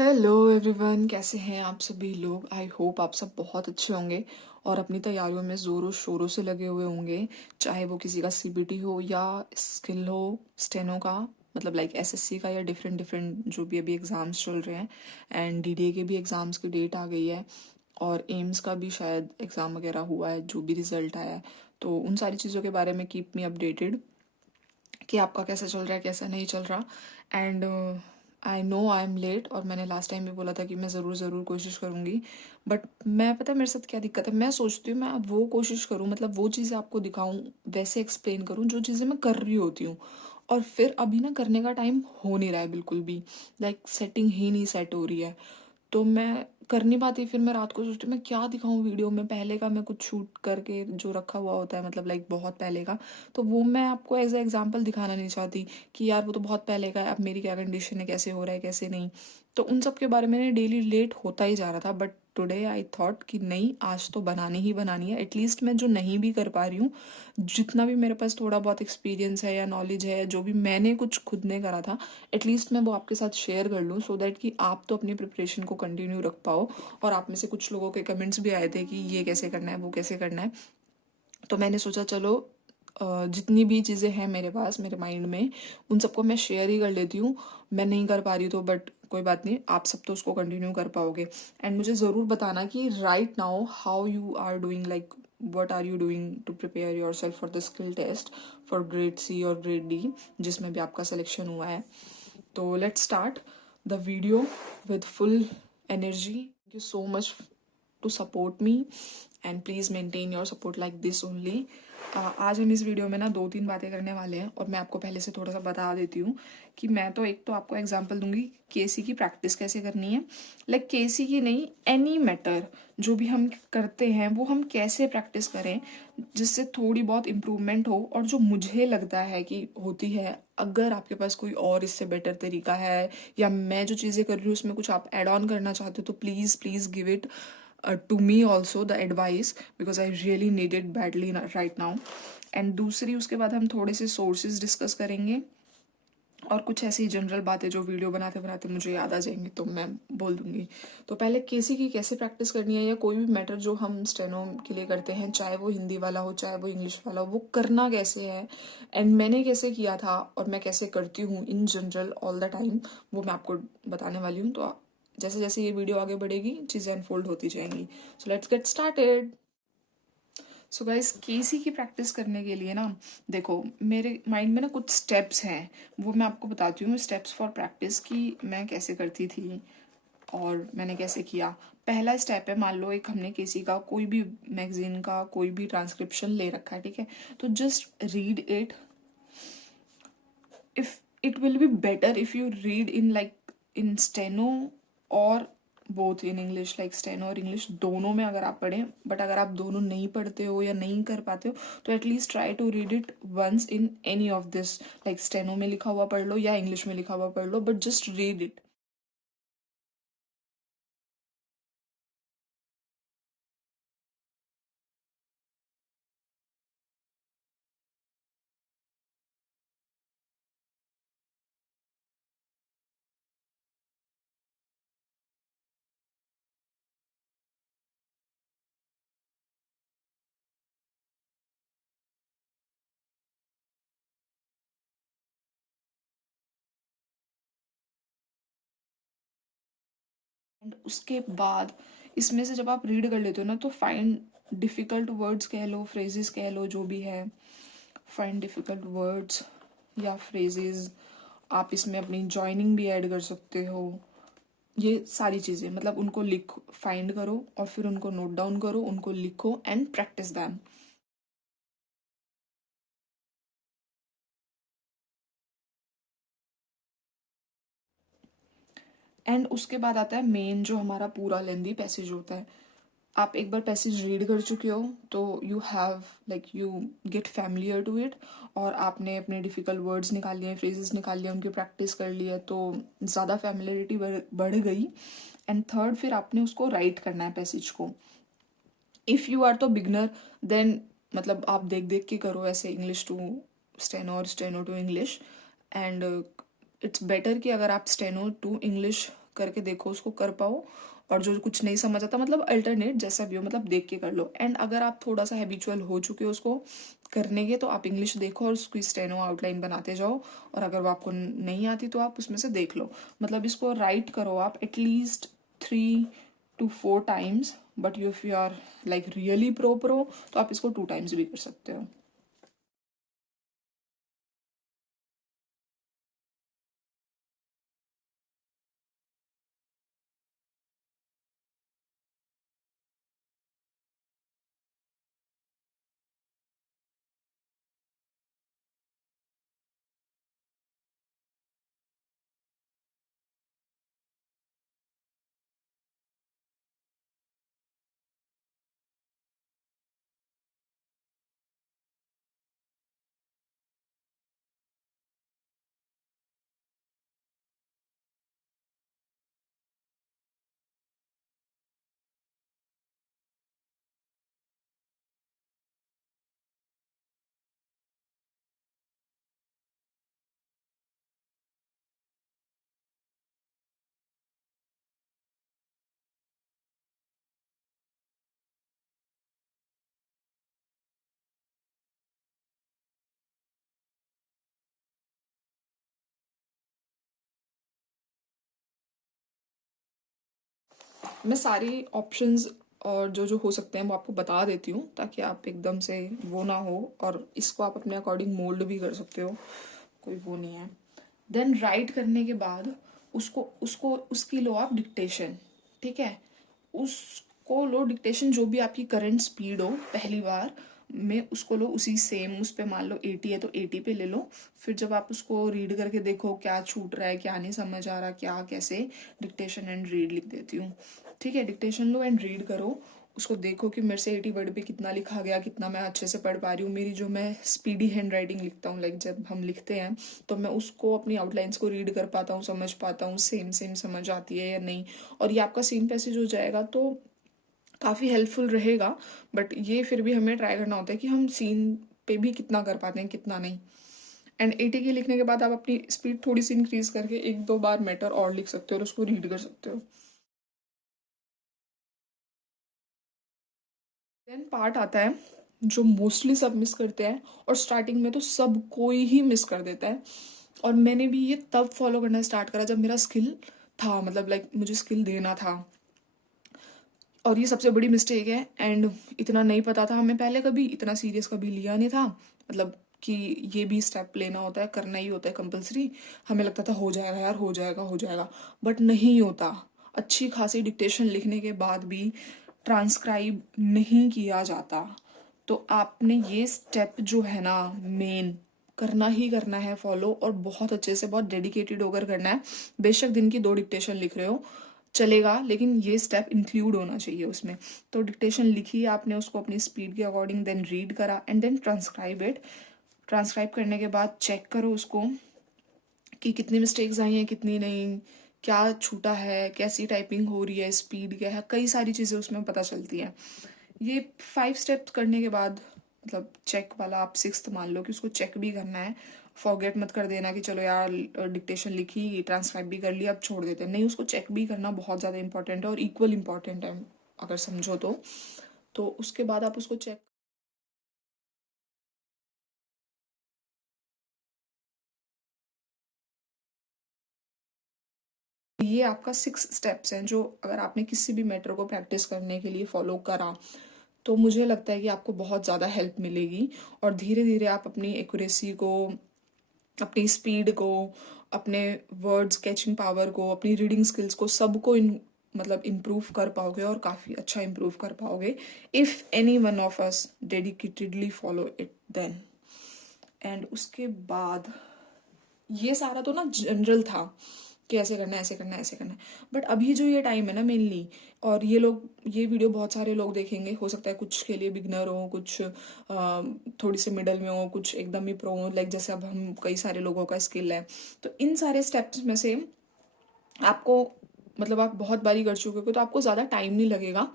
Hello everyone, कैसे हैं आप सभी लोग। आई होप आप सब बहुत अच्छे होंगे और अपनी तैयारियों में ज़ोरों शोरों से लगे हुए होंगे। चाहे वो किसी का सीबीटी हो या स्किल हो, स्टेनो का मतलब लाइक एसएससी का, या डिफरेंट डिफरेंट जो भी अभी एग्ज़ाम्स चल रहे हैं। एंड डीडीए के भी एग्ज़ाम्स की डेट आ गई है और एम्स का भी शायद एग्ज़ाम वगैरह हुआ है, जो भी रिज़ल्ट आया है। तो उन सारी चीज़ों के बारे में कीप मी अपडेटेड कि आपका कैसा चल रहा है, कैसा नहीं चल रहा। And I know I am late, और मैंने लास्ट टाइम भी बोला था कि मैं ज़रूर ज़रूर कोशिश करूँगी। बट मैं, पता है मेरे साथ क्या दिक्कत है, मैं सोचती हूँ मैं अब वो कोशिश करूँ, मतलब वो चीज़ें आपको दिखाऊँ, वैसे एक्सप्लेन करूँ जो चीज़ें मैं कर रही होती हूँ। और फिर अभी ना करने का टाइम हो नहीं रहा है बिल्कुल भी, लाइक सेटिंग ही नहीं सेट हो रही है। तो मैं कर नहीं पाती, फिर मैं रात को सोचती हूँ मैं क्या दिखाऊं वीडियो में, पहले का मैं कुछ शूट करके जो रखा हुआ होता है, मतलब लाइक बहुत पहले का। तो वो मैं आपको एज ए एग्जांपल दिखाना नहीं चाहती कि यार वो तो बहुत पहले का है, अब मेरी क्या कंडीशन है, कैसे हो रहा है कैसे नहीं। तो उन सब के बारे में डेली लेट होता ही जा रहा था। बट टुडे आई थॉट कि नहीं, आज तो बनानी ही बनानी है। एटलीस्ट मैं जो नहीं भी कर पा रही हूँ, जितना भी मेरे पास थोड़ा बहुत एक्सपीरियंस है या नॉलेज है, जो भी मैंने कुछ खुद ने करा था, एटलीस्ट मैं वो आपके साथ शेयर कर लूँ, सो दैट कि आप तो अपनी प्रिपरेशन को कंटिन्यू रख पाओ। और आप में से कुछ लोगों के कमेंट्स भी आए थे कि ये कैसे करना है, वो कैसे करना है। तो मैंने सोचा चलो जितनी भी चीज़ें हैं मेरे पास, मेरे माइंड में, उन सबको मैं शेयर ही कर लेती हूँ। मैं नहीं कर पा रही तो बट कोई बात नहीं, आप सब तो उसको कंटिन्यू कर पाओगे। एंड मुझे ज़रूर बताना कि right now how you are doing, like what are you doing to prepare yourself for the skill test for grade C और grade D, जिसमें भी आपका सिलेक्शन हुआ है। तो let's start the video with full energy. Thank you so much to support me and please maintain your support like this only. आज हम इस वीडियो में ना 2-3 बातें करने वाले हैं, और मैं आपको पहले से थोड़ा सा बता देती हूँ कि मैं तो एक तो आपको एग्जांपल दूंगी केसी की प्रैक्टिस कैसे करनी है। लाइक केसी की नहीं, एनी मैटर जो भी हम करते हैं वो हम कैसे प्रैक्टिस करें जिससे थोड़ी बहुत इम्प्रूवमेंट हो, और जो मुझे लगता है कि होती है। अगर आपके पास कोई और इससे बेटर तरीका है, या मैं जो चीज़ें कर रही हूँ उसमें कुछ आप ऐड ऑन करना चाहते हो, तो please please give it to me also the advice, because I really need it badly right now. And दूसरी, उसके बाद हम थोड़े से सोर्सेज डिस्कस करेंगे और कुछ ऐसी जनरल बातें जो वीडियो बनाते बनाते मुझे याद आ जाएंगी तो मैं बोल दूंगी। तो पहले केसी की कैसे प्रैक्टिस करनी है, या कोई भी मैटर जो हम स्टेनो के लिए करते हैं, चाहे वो हिंदी वाला हो चाहे वो इंग्लिश वाला हो, वो करना कैसे है एंड मैंने कैसे किया था और मैं कैसे करती हूँ in general all the time, वो मैं आपको बताने वाली हूँ। तो जैसे जैसे ये वीडियो आगे बढ़ेगी चीज़ें अनफोल्ड होती जाएंगी। So let's get started. So guys, KC की प्रैक्टिस करने के लिए ना, देखो मेरे माइंड में ना कुछ स्टेप्स हैं, वो मैं आपको बताती हूँ। स्टेप्स फॉर प्रैक्टिस की मैं कैसे करती थी और मैंने कैसे किया। पहला स्टेप है, मान लो एक हमने केसी का कोई भी मैगजीन का कोई भी ट्रांसक्रिप्शन ले रखा है, ठीक है, तो just read it. If it will be better if you read in like in steno और both in English, like steno और इंग्लिश दोनों में अगर आप पढ़ें। बट अगर आप दोनों नहीं पढ़ते हो या नहीं कर पाते हो तो at least try to read it once in any of this, like steno में लिखा हुआ पढ़ लो या इंग्लिश में लिखा हुआ पढ़ लो, but just read it. And उसके बाद इसमें से जब आप रीड कर लेते हो ना, तो फाइंड डिफ़िकल्ट वर्ड्स कह लो, फ्रेजेस कह लो, जो भी है, फाइंड डिफ़िकल्ट वर्ड्स या फ्रेजेस। आप इसमें अपनी जॉइनिंग भी ऐड कर सकते हो। ये सारी चीज़ें मतलब उनको लिखो, फाइंड करो और फिर उनको नोट डाउन करो, उनको लिखो एंड प्रैक्टिस दैम। एंड उसके बाद आता है मेन, जो हमारा पूरा लेंदी पैसेज होता है। आप एक बार पैसेज रीड कर चुके हो तो you have like you get familiar to it, और आपने अपने डिफिकल्ट वर्ड्स निकाल लिए, फ्रेजेस निकाल लिए, उनकी प्रैक्टिस कर ली है, तो ज़्यादा फैमिलियरिटी बढ़ गई। एंड थर्ड, फिर आपने उसको राइट करना है पैसेज को। इफ़ यू आर तो बिगनर, देन मतलब आप देख देख के करो ऐसे, इंग्लिश टू स्टेनो और steno to English. And it's better कि अगर आप स्टेनो टू इंग्लिश करके देखो, उसको कर पाओ। और जो कुछ नहीं समझ आता, मतलब अल्टरनेट जैसा भी हो, मतलब देख के कर लो। एंड अगर आप थोड़ा सा हैबिचुअल हो चुके हो उसको करने के, तो आप इंग्लिश देखो और उसकी स्टेनो आउटलाइन बनाते जाओ। और अगर वो आपको नहीं आती तो आप उसमें से देख लो। मतलब इसको राइट करो आप at least 3 to 4 times, but if you are like really pro तो आप इसको 2 times भी कर सकते हो। मैं सारी ऑप्शंस और जो जो हो सकते हैं वो आपको बता देती हूँ, ताकि आप एकदम से वो ना हो, और इसको आप अपने अकॉर्डिंग मोल्ड भी कर सकते हो, कोई वो नहीं है। देन राइट करने के बाद उसको उसको उसकी लो आप डिक्टेशन, ठीक है। उसको लो डिक्टेशन, जो भी आपकी करंट स्पीड हो पहली बार में उसको लो, उसी सेम उस पे मान लो 80 है तो 80 पे ले लो। फिर जब आप उसको रीड करके देखो क्या छूट रहा है, क्या नहीं समझ आ रहा, क्या कैसे, डिक्टेशन एंड रीड लिख देती हूँ, ठीक है। डिक्टेशन लो एंड रीड करो, उसको देखो कि मेरे से 80 वर्ड पे कितना लिखा गया, कितना मैं अच्छे से पढ़ पा रही हूँ। मेरी जो मैं स्पीडी हैंड राइटिंग लिखता हूँ, लाइक जब हम लिखते हैं तो मैं उसको अपनी आउटलाइंस को रीड कर पाता हूँ, समझ पाता हूँ, सेम सेम समझ आती है या नहीं। और ये आपका सेम पैसेज हो जाएगा तो काफ़ी हेल्पफुल रहेगा। बट ये फिर भी हमें ट्राई करना होता है कि हम सीन पे भी कितना कर पाते हैं, कितना नहीं। एंड 80 की लिखने के बाद आप अपनी स्पीड थोड़ी सी इंक्रीज करके 1-2 बार मैटर और लिख सकते हो और उसको रीड कर सकते हो। देन पार्ट आता है जो मोस्टली सब मिस करते हैं, और स्टार्टिंग में तो सब कोई ही मिस कर देता है। और मैंने भी ये तब फॉलो करना स्टार्ट करा जब मेरा स्किल था, मतलब लाइक मुझे स्किल देना था। और ये सबसे बड़ी मिस्टेक है। एंड इतना नहीं पता था हमें, पहले कभी इतना सीरियस कभी लिया नहीं था, मतलब कि ये भी स्टेप लेना होता है, करना ही होता है कंपलसरी। हमें लगता था हो जाएगा यार, हो जाएगा हो जाएगा, बट नहीं होता। अच्छी खासी डिक्टेशन लिखने के बाद भी ट्रांसक्राइब नहीं किया जाता। तो आपने ये स्टेप जो है ना मेन, करना ही करना है फॉलो, और बहुत अच्छे से बहुत डेडिकेटेड होकर करना है। बेशक दिन की 2 डिक्टेशन लिख रहे हो चलेगा, लेकिन ये स्टेप इंक्लूड होना चाहिए उसमें। तो डिक्टेशन लिखी आपने, उसको अपनी स्पीड के अकॉर्डिंग देन रीड करा and then transcribe it. Transcribe करने के बाद चेक करो उसको कि कितनी मिस्टेक्स आई हैं, कितनी नहीं, क्या छूटा है, कैसी टाइपिंग हो रही है, स्पीड क्या है, कई सारी चीज़ें उसमें पता चलती हैं। ये 5 स्टेप्स करने के बाद, मतलब चेक वाला आप 6th मान लो कि उसको चेक भी करना है। फॉरगेट मत कर देना कि चलो यार डिक्टेशन लिखी, ट्रांसक्राइब भी कर लिया, अब छोड़ देते हैं, नहीं, उसको चेक भी करना बहुत ज़्यादा इंपॉर्टेंट है और इक्वल इंपॉर्टेंट है अगर समझो तो उसके बाद आप उसको चेक। ये आपका 6 स्टेप्स हैं जो अगर आपने किसी भी मैटर को प्रैक्टिस करने के लिए फॉलो करा, तो मुझे लगता है कि आपको बहुत ज़्यादा हेल्प मिलेगी। और धीरे धीरे आप अपनी एक्यूरेसी को, अपनी स्पीड को, अपने वर्ड्स कैचिंग पावर को, अपनी रीडिंग स्किल्स को, सबको मतलब इम्प्रूव कर पाओगे, और काफ़ी अच्छा इम्प्रूव कर पाओगे if any one of us dedicatedly follow it then. And उसके बाद ये सारा तो ना जनरल था कि ऐसे करना है, ऐसे करना है, ऐसे करना है। बट अभी जो ये टाइम है ना मेनली, और ये लोग, ये वीडियो बहुत सारे लोग देखेंगे, हो सकता है कुछ के लिए बिगनर हो, कुछ थोड़ी सी मिडल में हो, कुछ एकदम ही प्रो हो, लाइक जैसे अब हम कई सारे लोगों का स्किल है। तो इन सारे स्टेप्स में से आपको मतलब आप बहुत बारी कर चुके हो तो आपको ज़्यादा टाइम नहीं लगेगा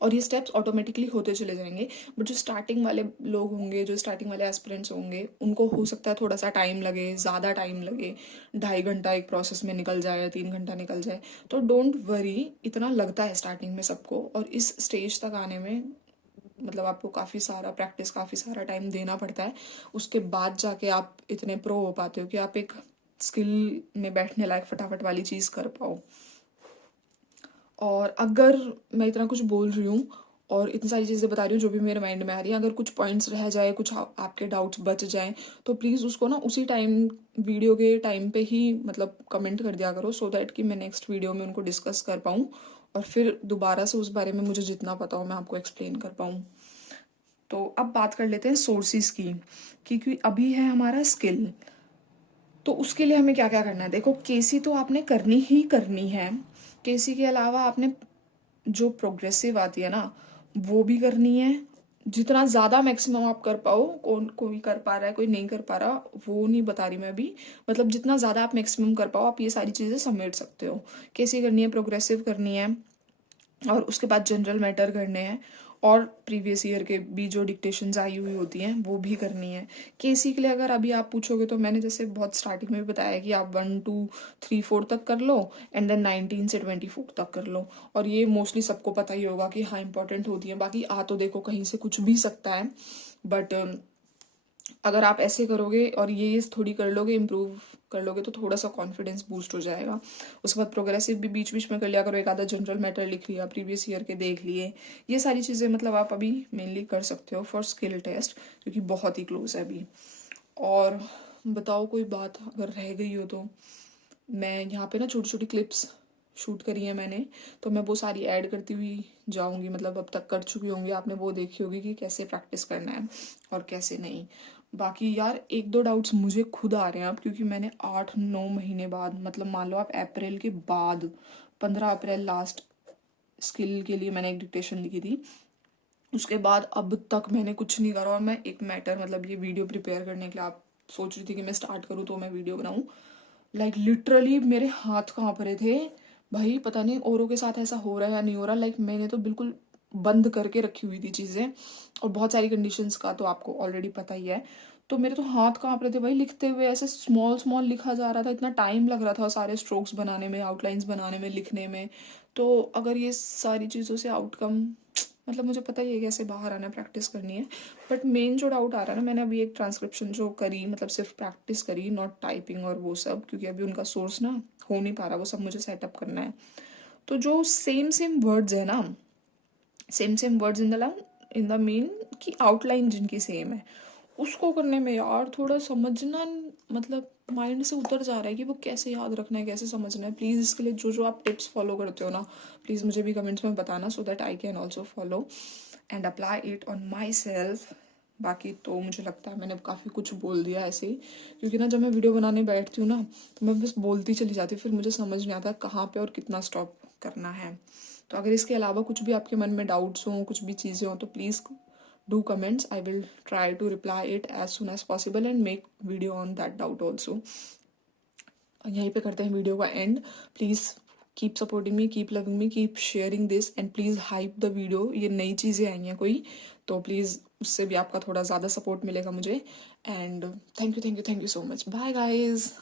और ये स्टेप्स ऑटोमेटिकली होते चले जाएंगे। बट जो स्टार्टिंग वाले लोग होंगे, जो स्टार्टिंग वाले एस्पिरेंट्स होंगे, उनको हो सकता है थोड़ा सा टाइम लगे, ज़्यादा टाइम लगे, 2.5 घंटा एक प्रोसेस में निकल जाए, 3 घंटा निकल जाए। तो डोंट वरी, इतना लगता है स्टार्टिंग में सबको, और इस स्टेज तक आने में मतलब आपको काफ़ी सारा प्रैक्टिस, काफ़ी सारा टाइम देना पड़ता है। उसके बाद जाके आप इतने प्रो हो पाते हो कि आप एक स्किल में बैठने लायक फटाफट वाली चीज़ कर पाओ। और अगर मैं इतना कुछ बोल रही हूँ और इतनी सारी चीज़ें बता रही हूँ जो भी मेरे माइंड में आ रही है, अगर कुछ पॉइंट्स रह जाए, कुछ आपके डाउट्स बच जाए, तो प्लीज़ उसको ना उसी टाइम, वीडियो के टाइम पे ही मतलब कमेंट कर दिया करो, सो दैट कि मैं नेक्स्ट वीडियो में उनको डिस्कस कर पाऊँ और फिर दोबारा से उस बारे में मुझे जितना पता हो मैं आपको एक्सप्लेन कर पाऊँ। तो अब बात कर लेते हैं सोर्सेज की, क्योंकि अभी है हमारा स्किल। तो उसके लिए हमें क्या क्या करना है? देखो, केसी तो आपने करनी ही करनी है। केसी के अलावा आपने जो प्रोग्रेसिव आती है ना, वो भी करनी है। जितना ज़्यादा मैक्सिमम आप कर पाओ, कौन कोई कर पा रहा है कोई नहीं कर पा रहा वो नहीं बता रही मैं अभी, मतलब जितना ज़्यादा आप मैक्सिमम कर पाओ आप ये सारी चीज़ें समेट सकते हो। केसी करनी है, प्रोग्रेसिव करनी है, और उसके बाद जनरल मैटर करने हैं, और प्रीवियस ईयर के भी जो डिक्टेशंस आई हुई होती हैं वो भी करनी है। केसी के लिए अगर अभी आप पूछोगे तो मैंने जैसे बहुत स्टार्टिंग में भी बताया कि आप 1 2 3 4 तक कर लो, एंड देन 19 से 24 तक कर लो। और ये मोस्टली सबको पता ही होगा कि हाँ इंपॉर्टेंट होती है। बाकी आ तो देखो कहीं से कुछ भी सकता है, बट अगर आप ऐसे करोगे और ये थोड़ी कर लोगे, इम्प्रूव कर लोगे, तो थोड़ा सा कॉन्फिडेंस बूस्ट हो जाएगा। उसके बाद प्रोग्रेसिव भी बीच बीच में कर लिया करो, एक आधा जनरल मैटर लिख लिया, प्रीवियस ईयर के देख लिए। ये सारी चीज़ें मतलब आप अभी मेनली कर सकते हो फॉर स्किल टेस्ट, क्योंकि बहुत ही क्लोज है अभी। और बताओ कोई बात अगर रह गई हो तो। मैं यहाँ पे ना छोटी छोटी क्लिप्स शूट करी है मैंने, तो मैं वो सारी ऐड करती हुई जाऊंगी, मतलब अब तक कर चुकी होंगी आपने वो देखी होगी कि कैसे प्रैक्टिस करना है और कैसे नहीं। बाकी यार एक दो डाउट्स मुझे खुद आ रहे हैं अब, क्योंकि मैंने 8-9 महीने बाद, मतलब मान लो आप अप्रैल के बाद, 15 अप्रैल लास्ट स्किल के लिए मैंने एक डिक्टेशन लिखी थी, उसके बाद अब तक मैंने कुछ नहीं करा। और मैं एक मैटर, मतलब ये वीडियो प्रिपेयर करने के लिए आप सोच रही थी कि मैं स्टार्ट करूँ तो मैं वीडियो बनाऊँ, लाइक लिटरली मेरे हाथ कांप रहे थे भाई। पता नहीं औरों के साथ ऐसा हो रहा है या नहीं हो रहा, लाइक मैंने तो बिल्कुल बंद करके रखी हुई थी चीज़ें, और बहुत सारी कंडीशंस का तो आपको ऑलरेडी पता ही है। तो मेरे तो हाथ कांप रहे थे भाई, लिखते हुए ऐसे स्मॉल स्मॉल लिखा जा रहा था, इतना टाइम लग रहा था सारे स्ट्रोक्स बनाने में, आउटलाइंस बनाने में, लिखने में। तो अगर ये सारी चीज़ों से आउटकम, मतलब मुझे पता ही है कैसे बाहर आना है, प्रैक्टिस करनी है। बट मेन जो डाउट आ रहा है ना, मैंने अभी एक ट्रांसक्रिप्शन जो करी, मतलब सिर्फ प्रैक्टिस करी, नॉट टाइपिंग और वो सब, क्योंकि अभी उनका सोर्स ना हो नहीं पा रहा, वो सब मुझे सेटअप करना है। तो जो सेम सेम वर्ड्स है ना, same same words in the main, की आउटलाइन जिनकी सेम है, उसको करने में यार थोड़ा समझना, मतलब माइंड से उतर जा रहा है कि वो कैसे याद रखना है, कैसे समझना है। प्लीज़ इसके लिए जो जो आप टिप्स फॉलो करते हो ना, प्लीज़ मुझे भी कमेंट्स में बताना, so that I can also follow and apply it on my self. बाकी तो मुझे लगता है मैंने काफ़ी कुछ बोल दिया ऐसे ही, क्योंकि ना जब मैं वीडियो बनाने बैठती हूँ ना तो मैं बस बोलती चली जाती हूँ, फिर मुझे समझ नहीं आता कहाँ पे और कितना स्टॉप करना है। तो अगर इसके अलावा कुछ भी आपके मन में डाउट्स हों, कुछ भी चीज़ें हों, तो please do comments. I will try to reply it as soon as possible and make video on that doubt also. यहीं पे करते हैं वीडियो का and. Please keep supporting me, keep loving me, keep sharing this, and please hype the video. ये नई चीज़ें आई हैं कोई, तो प्लीज़ उससे भी आपका थोड़ा ज़्यादा सपोर्ट मिलेगा मुझे। And thank you so much. Bye guys.